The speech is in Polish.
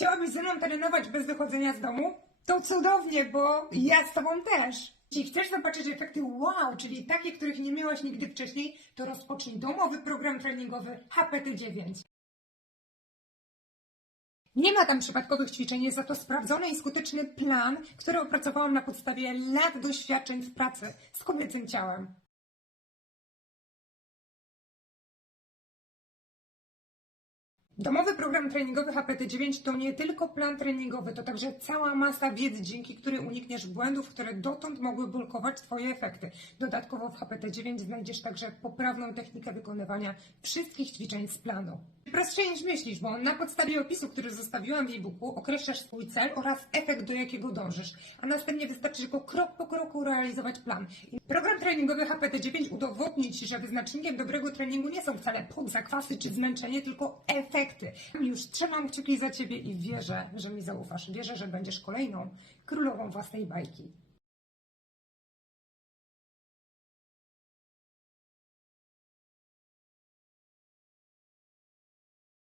Chciałabyś ze mną trenować bez wychodzenia z domu? To cudownie, bo ja z tobą też. Jeśli chcesz zobaczyć efekty wow, czyli takie, których nie miałaś nigdy wcześniej, to rozpocznij domowy program treningowy HPT9. Nie ma tam przypadkowych ćwiczeń, jest za to sprawdzony i skuteczny plan, który opracowałam na podstawie lat doświadczeń w pracy z kobiecym ciałem. Domowy program treningowy HPT9 to nie tylko plan treningowy, to także cała masa wiedzy, dzięki której unikniesz błędów, które dotąd mogły blokować Twoje efekty. Dodatkowo w HPT9 znajdziesz także poprawną technikę wykonywania wszystkich ćwiczeń z planu. Prostsze niż myślisz, bo na podstawie opisu, który zostawiłam w e-booku, określasz swój cel oraz efekt, do jakiego dążysz, a następnie wystarczy tylko krok po kroku realizować plan. Program treningowy HPT9 udowodni Ci, że wyznacznikiem dobrego treningu nie są wcale podzakwasy czy zmęczenie, tylko efekty. Już trzymam kciuki za Ciebie i wierzę, że mi zaufasz. Wierzę, że będziesz kolejną królową własnej bajki.